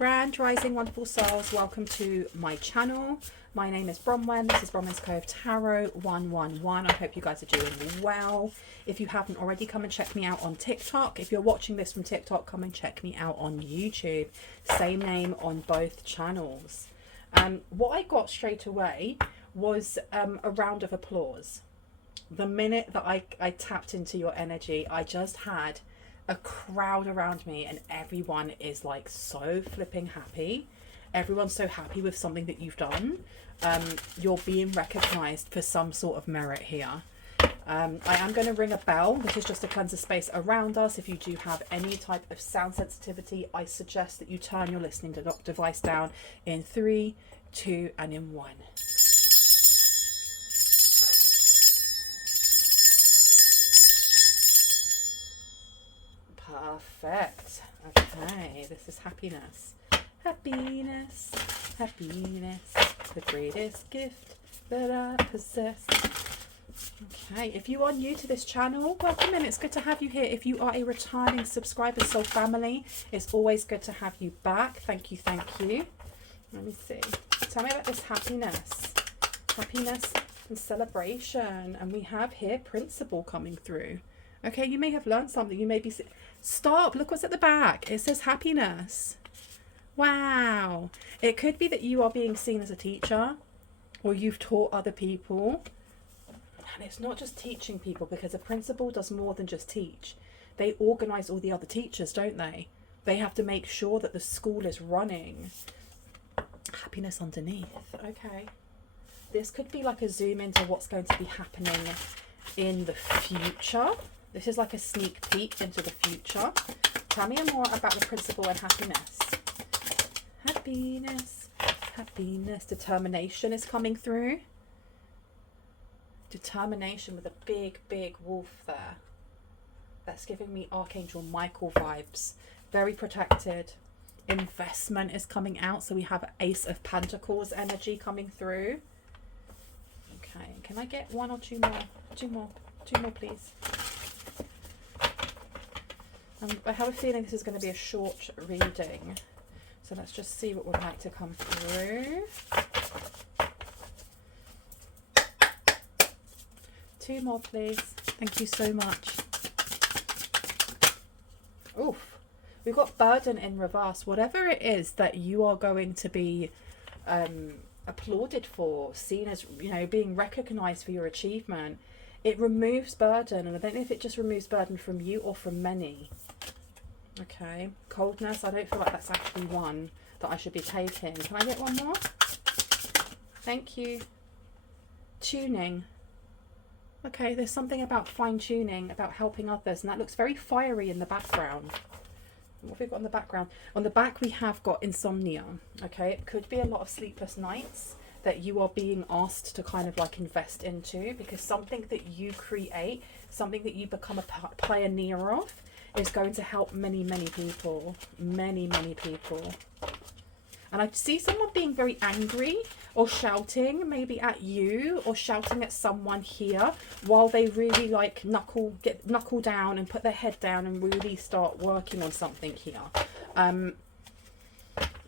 Grand Rising, wonderful souls. Welcome to my channel. My name is Bronwyn. This is Bronwyn's Cove Tarot 111. I hope you guys are doing well. If you haven't already, come and check me out on TikTok. If you're watching this from TikTok, come and check me out on YouTube. Same name on both channels. What I got straight away was a round of applause. The minute that I tapped into your energy, I just had a crowd around me and everyone is like so flipping happy. Everyone's so happy with something that you've done. You're being recognized for some sort of merit here. I am going to ring a bell. This is just to cleanse the space around us. If you do have any type of sound sensitivity, I suggest that you turn your listening device down in 3, 2 and in 1. Perfect. Okay, this is happiness. Happiness, happiness, the greatest gift that I possess. Okay, if you are new to this channel, welcome in. It's good to have you here. If you are a returning subscriber, soul family, it's always good to have you back. Thank you, thank you. Let me see. Tell me about this happiness. Happiness and celebration. And we have here principle coming through. Okay, you may have learned something. You may be... Stop, look what's at the back. It says happiness. Wow. It could be that you are being seen as a teacher or you've taught other people. And it's not just teaching people, because a principal does more than just teach. They organise all the other teachers, don't they? They have to make sure that the school is running. Happiness underneath. Okay. This could be like a zoom into what's going to be happening in the future. This is like a sneak peek into the future. Tell me more about the principle and happiness. Happiness, happiness, determination is coming through. Determination with a big, big wolf there. That's giving me Archangel Michael vibes. Very protected. Investment is coming out. So we have Ace of Pentacles energy coming through. Okay, can I get one or two more? Two more, please. I have a feeling this is going to be a short reading. So let's just see what would like to come through. 2 more, please. Thank you so much. Oof. We've got burden in reverse. Whatever it is that you are going to be applauded for, seen as, you know, being recognized for your achievement, it removes burden. And I don't know if it just removes burden from you or from many. Okay, coldness. I don't feel like that's actually one that I should be taking. Can I get one more? Thank you. Tuning. Okay, there's something about fine-tuning, about helping others, and that looks very fiery in the background. What have we got in the background? On the back we have got insomnia. Okay, it could be a lot of sleepless nights that you are being asked to kind of like invest into, because something that you create, something that you become a pioneer of, is going to help many, many people. Many, many people. And I see someone being very angry or shouting maybe at you or shouting at someone here while they really like knuckle down and put their head down and really start working on something here.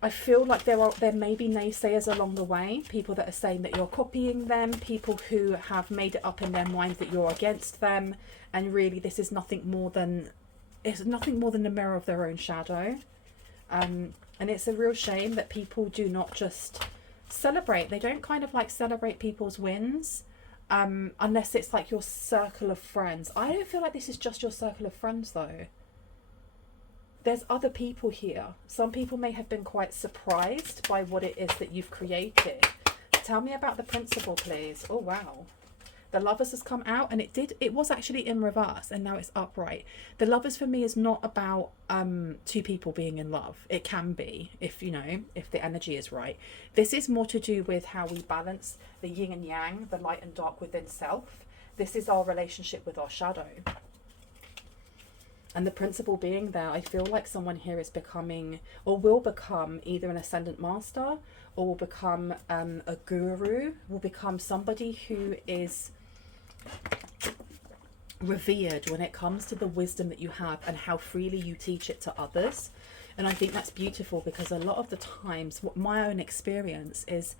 I feel like there may be naysayers along the way, people that are saying that you're copying them, people who have made it up in their mind that you're against them, and really this is nothing more than the mirror of their own shadow. And it's a real shame that people do not just celebrate. They don't kind of like celebrate people's wins unless it's like your circle of friends. I don't feel like this is just your circle of friends though. There's other people here. Some people may have been quite surprised by what it is that you've created. Tell me about the principle, please. Oh wow. The Lovers has come out, and it was actually in reverse, and now it's upright. The Lovers for me is not about 2 people being in love. It can be, if the energy is right. This is more to do with how we balance the yin and yang, the light and dark within self. This is our relationship with our shadow. And the principle being there, I feel like someone here is becoming, or will become, either an ascendant master, or will become a guru, will become somebody who is revered when it comes to the wisdom that you have and how freely you teach it to others. And I think that's beautiful, because a lot of the times, what my own experience is,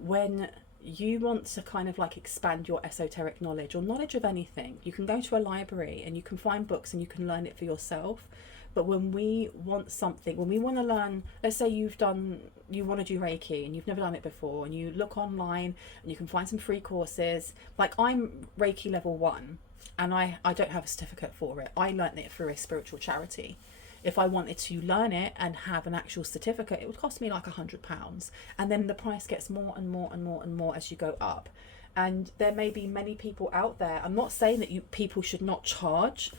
when you want to kind of like expand your esoteric knowledge or knowledge of anything, you can go to a library and you can find books and you can learn it for yourself. But when we want something, when we want to learn, let's say you want to do Reiki and you've never done it before, and you look online and you can find some free courses. Like, I'm Reiki level 1 and I don't have a certificate for it. I learned it through a spiritual charity. If I wanted to learn it and have an actual certificate, it would cost me like £100. And then the price gets more and more and more and more as you go up. And there may be many people out there. I'm not saying that people should not charge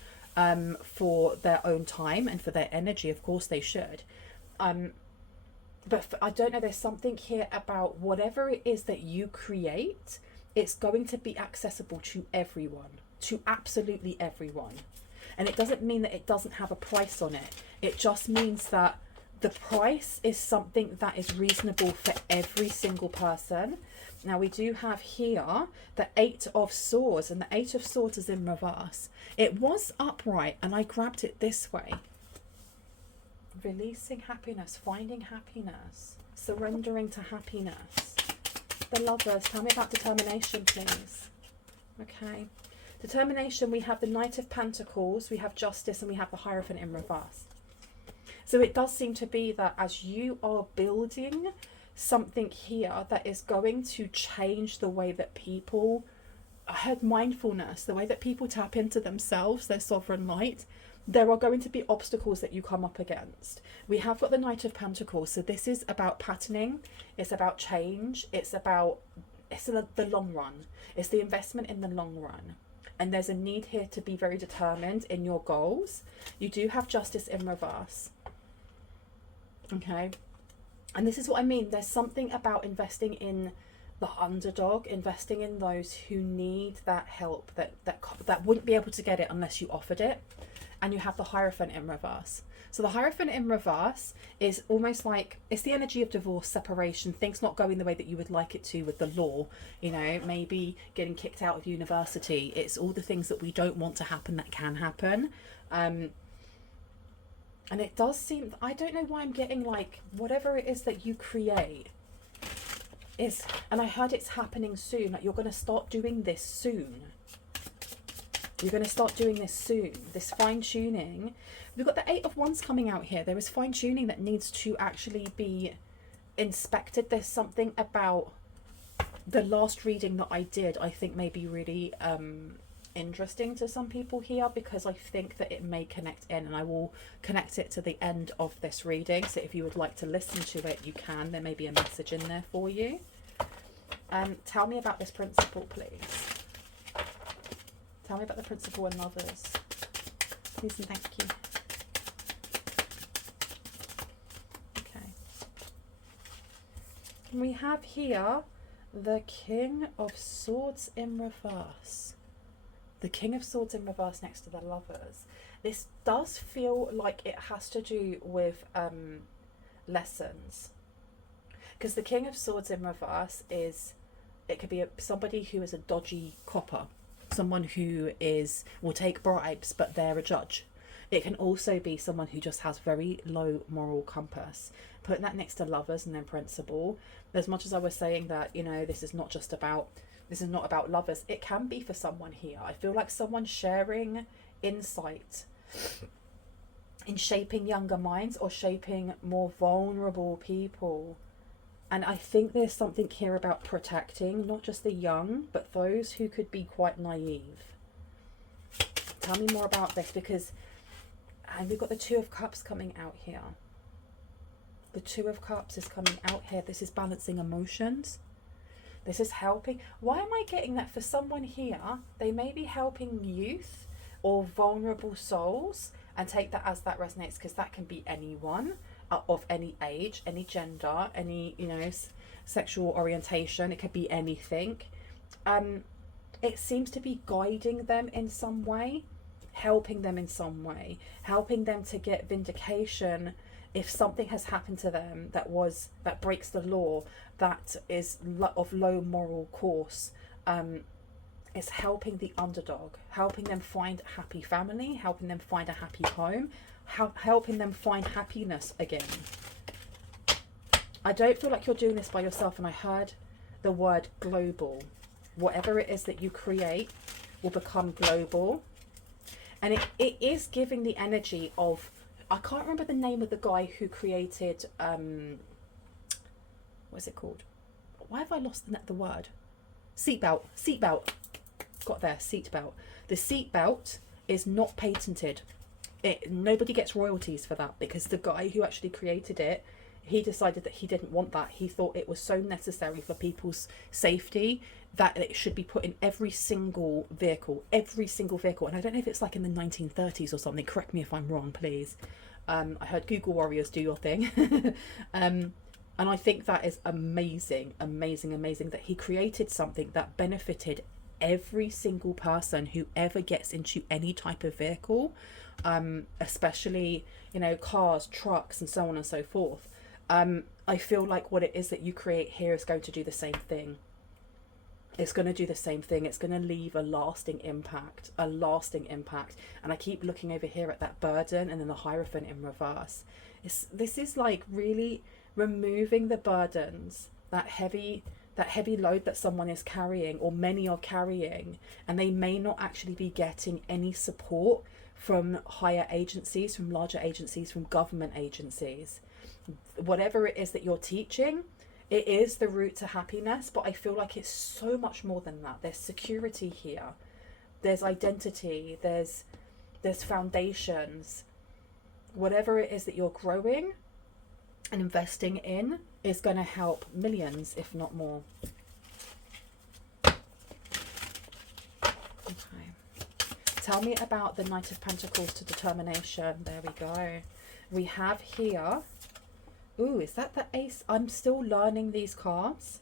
for their own time and for their energy. Of course they should. But I don't know, there's something here about whatever it is that you create, it's going to be accessible to everyone, to absolutely everyone. And it doesn't mean that it doesn't have a price on it. It just means that the price is something that is reasonable for every single person. Now, we do have here the 8 of Swords, and the 8 of Swords is in reverse. It was upright and I grabbed it this way. Releasing happiness, finding happiness, surrendering to happiness. The Lovers, tell me about determination, please. Okay. Determination, we have the Knight of Pentacles, we have Justice, and we have the Hierophant in reverse. So it does seem to be that as you are building something here that is going to change the way that people, I heard mindfulness, the way that people tap into themselves, their sovereign light, there are going to be obstacles that you come up against. We have got the Knight of Pentacles, so this is about patterning, it's about change, it's the long run, it's the investment in the long run. And there's a need here to be very determined in your goals. You do have Justice in reverse. Okay. And this is what I mean. There's something about investing in the underdog, investing in those who need that help, that wouldn't be able to get it unless you offered it. And you have the Hierophant in reverse. So the Hierophant in reverse is almost like, it's the energy of divorce, separation, things not going the way that you would like it to with the law, you know, maybe getting kicked out of university. It's all the things that we don't want to happen that can happen. And it does seem, I don't know why I'm getting like, whatever it is that you create is, and I heard it's happening soon, like you're going to start doing this soon. You're going to start doing this soon, this fine-tuning. We've got the 8 of Wands coming out here. There is fine-tuning that needs to actually be inspected. There's something about the last reading that I did, I think may be really interesting to some people here, because I think that it may connect in, and I will connect it to the end of this reading. So if you would like to listen to it, you can. There may be a message in there for you. Tell me about this principle, please. Tell me about the Principal and Lovers. Please and thank you. Okay. We have here the King of Swords in reverse. The King of Swords in reverse next to the Lovers. This does feel like it has to do with lessons. Because the King of Swords in reverse is, it could be somebody who is a dodgy copper. Someone who will take bribes, but they're a judge. It can also be someone who just has very low moral compass. Putting that next to Lovers and then Principal, as much as I was saying that, you know, this is not about lovers, it can be for someone here. I feel like someone sharing insight in shaping younger minds or shaping more vulnerable people. And I think there's something here about protecting not just the young, but those who could be quite naive. Tell me more about this, because, and we've got the 2 of Cups coming out here. The 2 of Cups is coming out here. This is balancing emotions. This is helping. Why am I getting that for someone here? They may be helping youth or vulnerable souls, and take that as that resonates, because that can be anyone. Of any age, any gender, any, you know, sexual orientation. It could be anything. It seems to be guiding them in some way, helping them in some way, helping them to get vindication if something has happened to them that breaks the law, that is of low moral course. It's helping the underdog, helping them find a happy family, helping them find a happy home, helping them find happiness again. I don't feel like you're doing this by yourself, and I heard the word global. Whatever it is that you create will become global. And it is giving the energy of, I can't remember the name of the guy who created, what is it called? Why have I lost the word? Seatbelt. Got there, seatbelt. The seatbelt is not patented. Nobody gets royalties for that, because the guy who actually created it, he decided that he didn't want that. He thought it was so necessary for people's safety that it should be put in every single vehicle. And I don't know if it's like in the 1930s or something. Correct me if I'm wrong, please. I heard Google Warriors, do your thing. And I think that is amazing that he created something that benefited every single person who ever gets into any type of vehicle, especially, you know, cars, trucks, and so on and so forth. I feel like what it is that you create here is going to do the same thing. It's going to do the same thing. It's going to leave a lasting impact. And I keep looking over here at that burden and then the Hierophant in reverse. This is like really removing the burdens, that heavy load that someone is carrying, or many are carrying, and they may not actually be getting any support from higher agencies, from larger agencies, from government agencies. Whatever it is that you're teaching, it is the route to happiness, but I feel like it's so much more than that. There's security here, there's identity, there's foundations. Whatever it is that you're growing and investing in is going to help millions, if not more. Okay. Tell me about the Knight of Pentacles to determination. There we go. We have here, ooh, is that the Ace? I'm still learning these cards.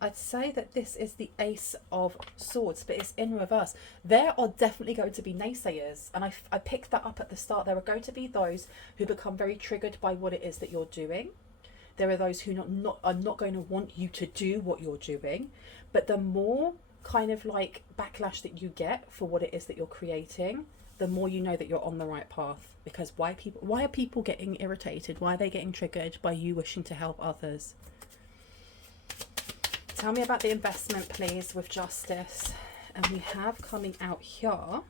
I'd say that this is the Ace of Swords, but it's in reverse. There are definitely going to be naysayers, and I picked that up at the start. There are going to be those who become very triggered by what it is that you're doing. There are those who are not going to want you to do what you're doing, but the more kind of like backlash that you get for what it is that you're creating, the more you know that you're on the right path. Because why are people getting irritated? Why are they getting triggered by you wishing to help others? Tell me about the investment, please, with Justice. And we have coming out here,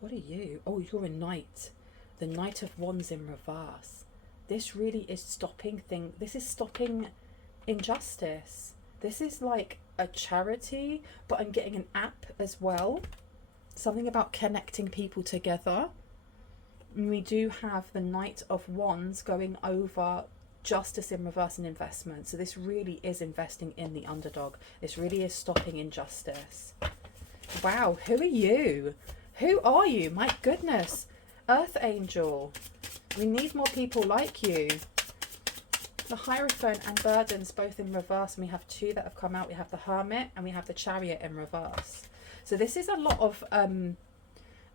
what are you? Oh, you're a Knight. The Knight of Wands in reverse. This really is stopping things. This is stopping injustice. This is like a charity, but I'm getting an app as well. Something about connecting people together. And we do have the Knight of Wands going over Justice in reverse and investment. So this really is investing in the underdog. This really is stopping injustice. Wow, who are you? Who are you? My goodness. Earth Angel. We need more people like you. The Hierophant and Burdens both in reverse. And we have two that have come out. We have the Hermit and we have the Chariot in reverse. So this is a lot of...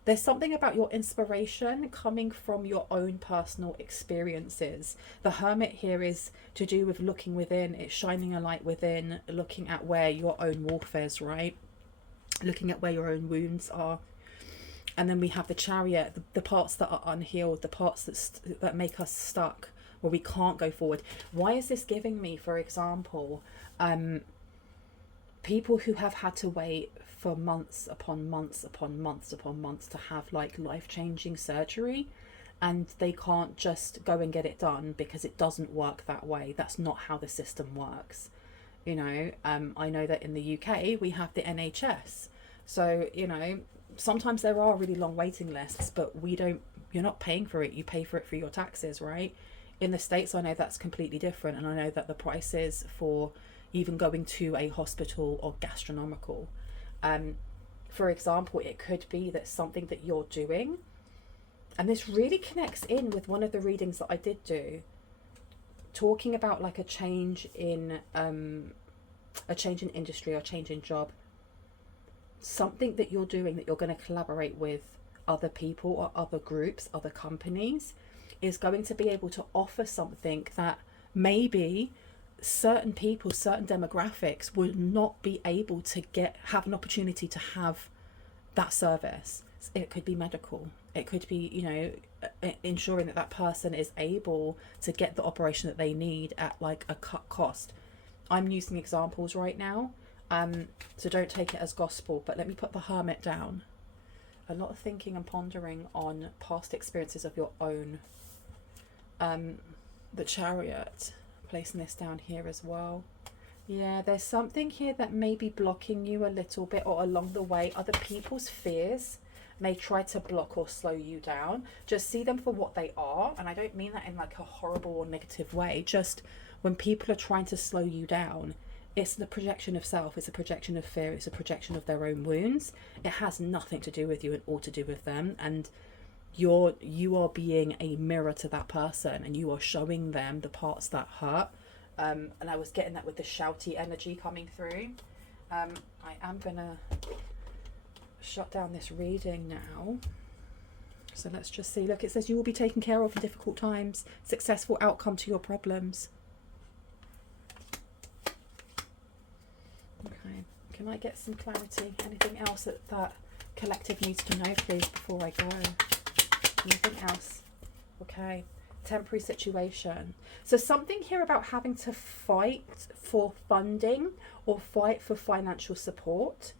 there's something about your inspiration coming from your own personal experiences. The Hermit here is to do with looking within. It's shining a light within, looking at where your own warfare's, right? Looking at where your own wounds are. And then we have the Chariot, the parts that are unhealed, the parts that make us stuck, where we can't go forward. Why is this giving me, for example, people who have had to wait for months upon months upon months upon months to have like life-changing surgery, and they can't just go and get it done because it doesn't work that way. That's not how the system works. You know, I know that in the UK we have the NHS, so you know, sometimes there are really long waiting lists, but you're not paying for it. You pay for it through your taxes, right? In the States, I know that's completely different, and I know that the prices for even going to a hospital are gastronomical. For example, it could be that something that you're doing, and this really connects in with one of the readings that I did do, talking about like a change in industry or change in job. Something that you're doing that you're going to collaborate with other people or other groups, other companies, is going to be able to offer something that maybe certain people, certain demographics will not be able to have an opportunity to have that service. It could be medical, it could be, you know, ensuring that that person is able to get the operation that they need at like a cut cost. I'm using examples right now, so don't take it as gospel, but let me put the Hermit down. A lot of thinking and pondering on past experiences of your own. The Chariot, placing this down here as well. Yeah, there's something here that may be blocking you a little bit, or along the way, other people's fears may try to block or slow you down. Just see them for what they are. And I don't mean that in like a horrible or negative way. Just when people are trying to slow you down, it's the projection of self. It's a projection of fear. It's a projection of their own wounds. It has nothing to do with you and all to do with them. And you are being a mirror to that person, and you are showing them the parts that hurt. And I was getting that with the shouty energy coming through. I am gonna shut down this reading now. So let's just see. Look, it says you will be taken care of in difficult times. Successful outcome to your problems. Okay. Can I get some clarity? Anything else that collective needs to know, please, before I go? Anything else? Okay. Temporary situation. So something here about having to fight for funding or fight for financial support.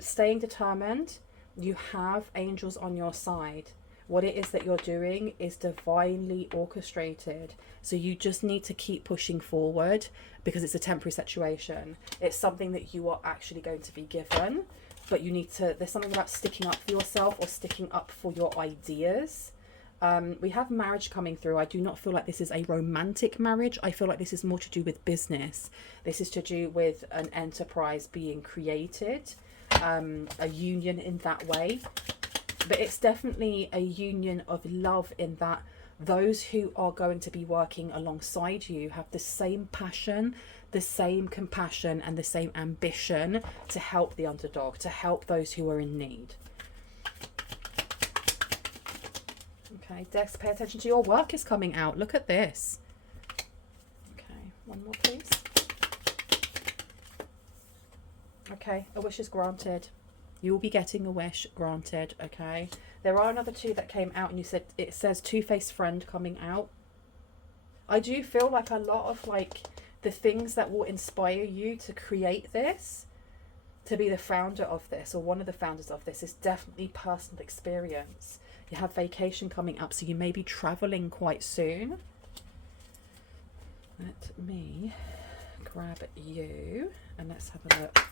Staying determined. You have angels on your side. What it is that you're doing is divinely orchestrated. So you just need to keep pushing forward, because it's a temporary situation. It's something that you are actually going to be given, but you need to, there's something about sticking up for yourself or sticking up for your ideas. We have marriage coming through. I do not feel like this is a romantic marriage. I feel like this is more to do with business. This is to do with an enterprise being created, a union in that way. But it's definitely a union of love, in that those who are going to be working alongside you have the same passion, the same compassion, and the same ambition to help the underdog, to help those who are in need. Okay, Dex, pay attention to your work is coming out. Look at this. Okay, one more, please. Okay, a wish is granted. You will be getting a wish granted, okay? There are another two that came out, and you said, it says two-faced friend coming out. I do feel like a lot of like the things that will inspire you to create this, to be the founder of this, or one of the founders of this, is definitely personal experience. You have vacation coming up, so you may be traveling quite soon. Let me grab you and let's have a look.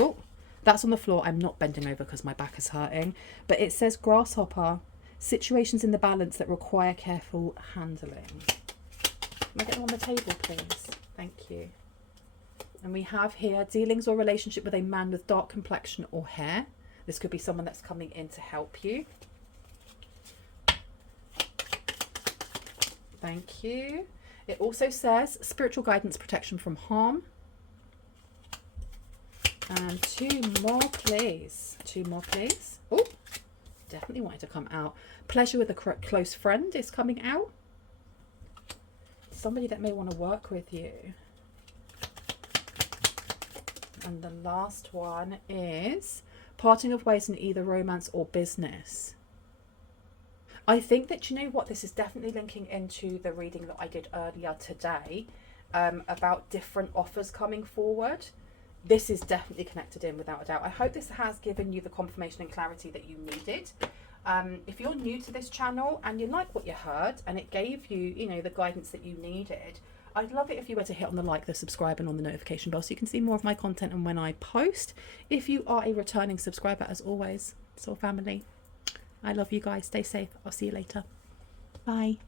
Oh, that's on the floor. I'm not bending over because my back is hurting. But it says grasshopper, situations in the balance that require careful handling. Can I get them on the table, please? Thank you. And we have here dealings or relationship with a man with dark complexion or hair. This could be someone that's coming in to help you. Thank you. It also says spiritual guidance, protection from harm. And two more, please. Two more, please. Oh, definitely wanted to come out. Pleasure with a close friend is coming out. Somebody that may want to work with you. And the last one is parting of ways in either romance or business. I think that, you know what, this is definitely linking into the reading that I did earlier today, about different offers coming forward. This is definitely connected in, without a doubt. I hope this has given you the confirmation and clarity that you needed. If you're new to this channel and you like what you heard and it gave you, you know, the guidance that you needed, I'd love it if you were to hit on the like, the subscribe, and on the notification bell so you can see more of my content and when I post. If you are a returning subscriber, as always, soul family, I love you guys. Stay safe. I'll see you later. Bye.